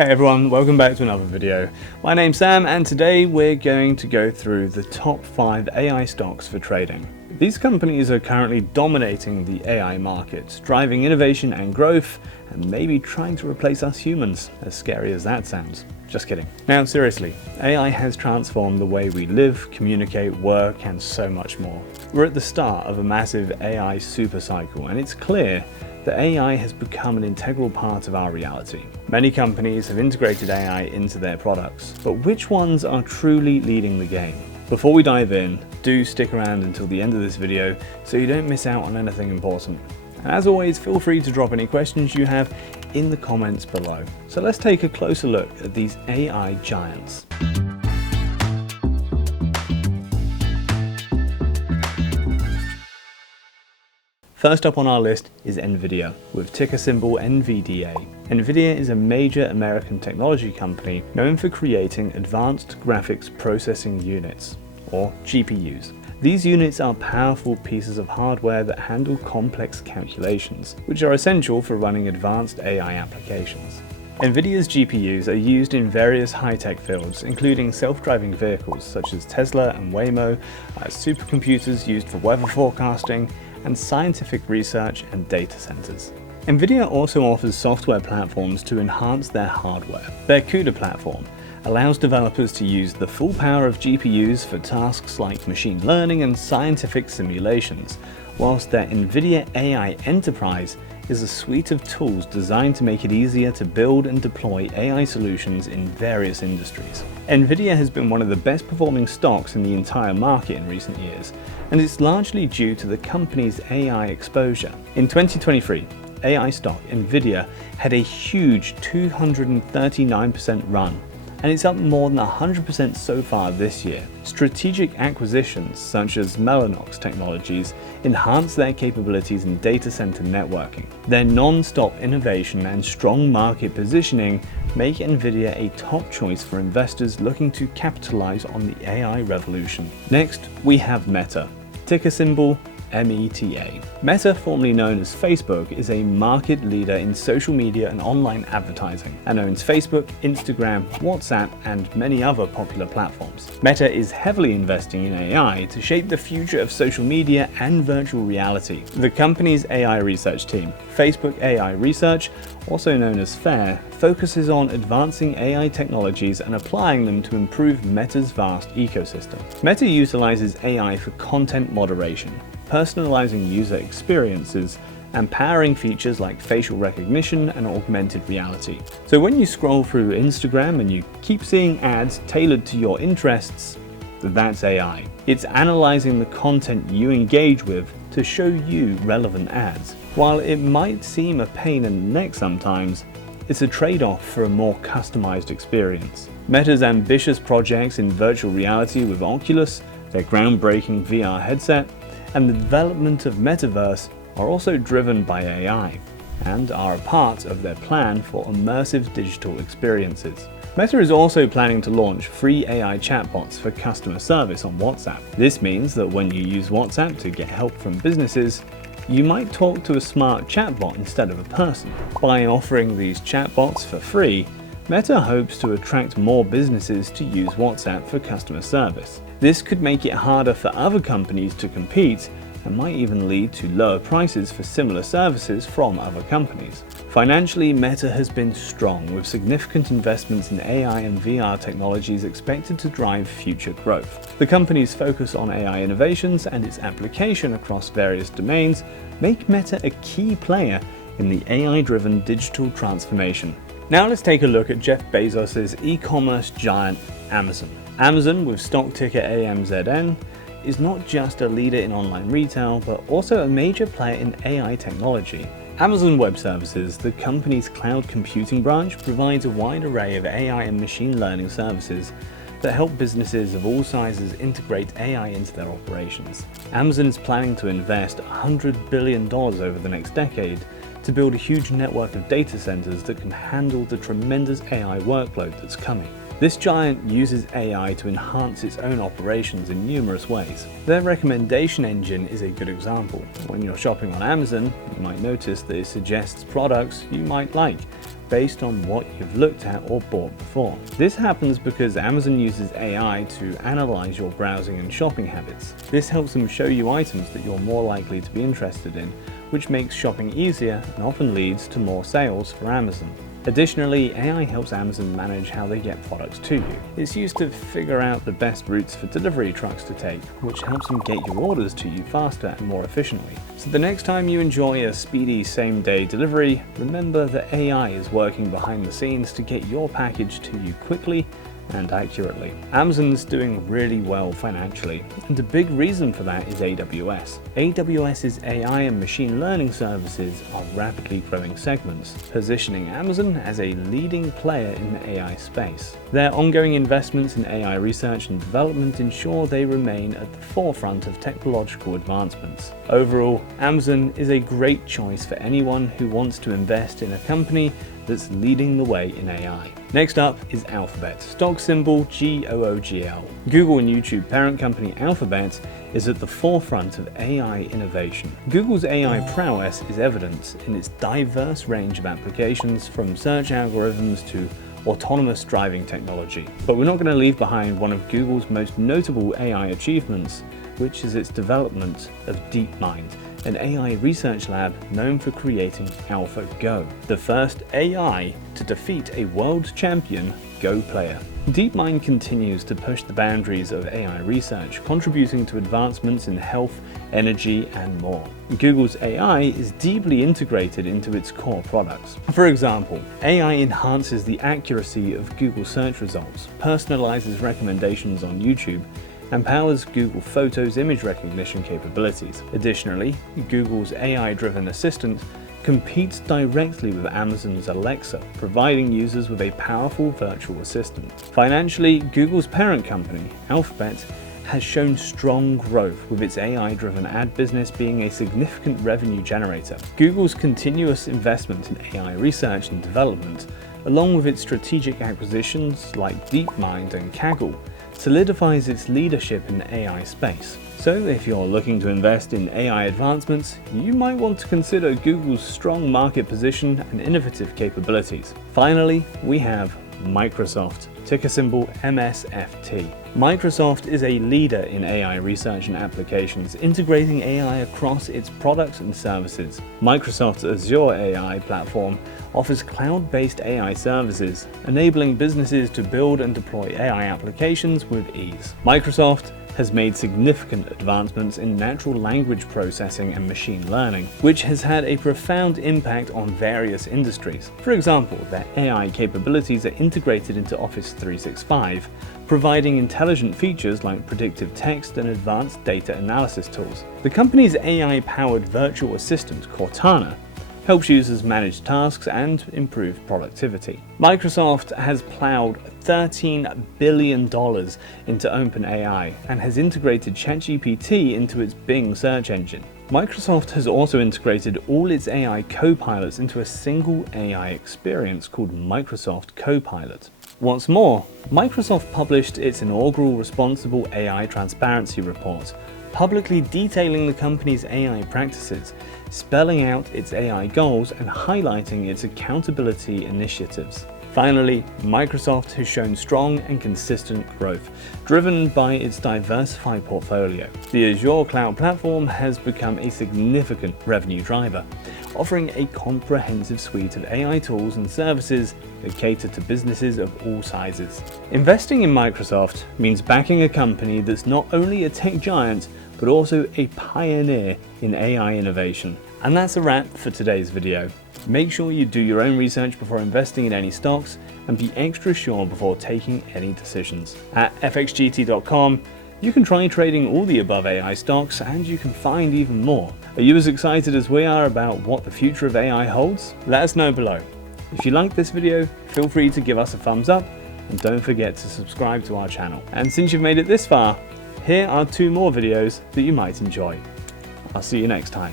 Hey everyone, welcome back to another video. My name's Sam and today we're going to go through the top 5 AI stocks for trading. These companies are currently dominating the AI market, driving innovation and growth, and maybe trying to replace us humans, as scary as that sounds. Just kidding. Now seriously, AI has transformed the way we live, communicate, work, and so much more. We're at the start of a massive AI supercycle, and it's clear that AI has become an integral part of our reality. Many companies have integrated AI into their products, but which ones are truly leading the game? Before we dive in, do stick around until the end of this video so you don't miss out on anything important. And as always, feel free to drop any questions you have in the comments below. So let's take a closer look at these AI giants. First up on our list is NVIDIA, with ticker symbol NVDA. NVIDIA is a major American technology company known for creating advanced graphics processing units, or GPUs. These units are powerful pieces of hardware that handle complex calculations, which are essential for running advanced AI applications. NVIDIA's GPUs are used in various high-tech fields, including self-driving vehicles such as Tesla and Waymo, supercomputers used for weather forecasting, and scientific research and data centers. NVIDIA also offers software platforms to enhance their hardware. Their CUDA platform allows developers to use the full power of GPUs for tasks like machine learning and scientific simulations, whilst their NVIDIA AI Enterprise is a suite of tools designed to make it easier to build and deploy AI solutions in various industries. NVIDIA has been one of the best performing stocks in the entire market in recent years, and it's largely due to the company's AI exposure. In 2023, AI stock NVIDIA had a huge 239% run, and it's up more than 100% so far this year. Strategic acquisitions such as Mellanox Technologies enhance their capabilities in data center networking. Their non-stop innovation and strong market positioning make NVIDIA a top choice for investors looking to capitalize on the AI revolution. Next, we have Meta, ticker symbol META. Meta, formerly known as Facebook, is a market leader in social media and online advertising and owns Facebook, Instagram, WhatsApp, and many other popular platforms. Meta is heavily investing in AI to shape the future of social media and virtual reality. The company's AI research team, Facebook AI Research, also known as FAIR, focuses on advancing AI technologies and applying them to improve Meta's vast ecosystem. Meta utilizes AI for content moderation, personalizing user experiences, and powering features like facial recognition and augmented reality. So when you scroll through Instagram and you keep seeing ads tailored to your interests, that's AI. It's analyzing the content you engage with to show you relevant ads. While it might seem a pain in the neck sometimes, it's a trade-off for a more customized experience. Meta's ambitious projects in virtual reality with Oculus, their groundbreaking VR headset, and the development of Metaverse are also driven by AI and are a part of their plan for immersive digital experiences. Meta is also planning to launch free AI chatbots for customer service on WhatsApp. This means that when you use WhatsApp to get help from businesses, you might talk to a smart chatbot instead of a person. By offering these chatbots for free, Meta hopes to attract more businesses to use WhatsApp for customer service. This could make it harder for other companies to compete and might even lead to lower prices for similar services from other companies. Financially, Meta has been strong, with significant investments in AI and VR technologies expected to drive future growth. The company's focus on AI innovations and its application across various domains make Meta a key player in the AI-driven digital transformation. Now let's take a look at Jeff Bezos' e-commerce giant Amazon. Amazon, with stock ticker AMZN, is not just a leader in online retail, but also a major player in AI technology. Amazon Web Services, the company's cloud computing branch, provides a wide array of AI and machine learning services that help businesses of all sizes integrate AI into their operations. Amazon is planning to invest $100 billion over the next decade to build a huge network of data centers that can handle the tremendous AI workload that's coming. This giant uses AI to enhance its own operations in numerous ways. Their recommendation engine is a good example. When you're shopping on Amazon, you might notice that it suggests products you might like, based on what you've looked at or bought before. This happens because Amazon uses AI to analyze your browsing and shopping habits. This helps them show you items that you're more likely to be interested in, which makes shopping easier and often leads to more sales for Amazon. Additionally, AI helps Amazon manage how they get products to you. It's used to figure out the best routes for delivery trucks to take, which helps them get your orders to you faster and more efficiently. So the next time you enjoy a speedy same-day delivery, remember that AI is working behind the scenes to get your package to you quickly and accurately. Amazon's doing really well financially, and a big reason for that is AWS. AWS's AI and machine learning services are rapidly growing segments, positioning Amazon as a leading player in the AI space. Their ongoing investments in AI research and development ensure they remain at the forefront of technological advancements. Overall, Amazon is a great choice for anyone who wants to invest in a company that's leading the way in AI. Next up is Alphabet, stock symbol GOOGL. Google and YouTube parent company Alphabet is at the forefront of AI innovation. Google's AI prowess is evident in its diverse range of applications, from search algorithms to autonomous driving technology. But we're not going to leave behind one of Google's most notable AI achievements, which is its development of DeepMind, an AI research lab known for creating AlphaGo, the first AI to defeat a world champion Go player. DeepMind continues to push the boundaries of AI research, contributing to advancements in health, energy, and more. Google's AI is deeply integrated into its core products. For example, AI enhances the accuracy of Google search results, personalizes recommendations on YouTube, and powers Google Photos image recognition capabilities. Additionally, Google's AI-driven assistant competes directly with Amazon's Alexa, providing users with a powerful virtual assistant. Financially, Google's parent company, Alphabet, has shown strong growth, with its AI-driven ad business being a significant revenue generator. Google's continuous investment in AI research and development, along with its strategic acquisitions like DeepMind and Kaggle, solidifies its leadership in the AI space. So if you're looking to invest in AI advancements, you might want to consider Google's strong market position and innovative capabilities. Finally, we have Microsoft, ticker symbol MSFT. Microsoft is a leader in AI research and applications, integrating AI across its products and services. Microsoft's Azure AI platform offers cloud-based AI services, enabling businesses to build and deploy AI applications with ease. Microsoft has made significant advancements in natural language processing and machine learning, which has had a profound impact on various industries. For example, their AI capabilities are integrated into Office 365, providing intelligent features like predictive text and advanced data analysis tools. The company's AI-powered virtual assistant, Cortana, helps users manage tasks and improve productivity. Microsoft has plowed $13 billion into OpenAI and has integrated ChatGPT into its Bing search engine. Microsoft has also integrated all its AI co-pilots into a single AI experience called Microsoft Copilot. What's more, Microsoft published its inaugural Responsible AI Transparency Report, publicly detailing the company's AI practices, spelling out its AI goals, and highlighting its accountability initiatives. Finally, Microsoft has shown strong and consistent growth, driven by its diversified portfolio. The Azure cloud platform has become a significant revenue driver, offering a comprehensive suite of AI tools and services that cater to businesses of all sizes. Investing in Microsoft means backing a company that's not only a tech giant, but also a pioneer in AI innovation. And that's a wrap for today's video. Make sure you do your own research before investing in any stocks, and be extra sure before taking any decisions. At FXGT.com, you can try trading all the above AI stocks, and you can find even more. Are you as excited as we are about what the future of AI holds? Let us know below. If you liked this video, feel free to give us a thumbs up, and don't forget to subscribe to our channel. And since you've made it this far, here are 2 more videos that you might enjoy. I'll see you next time.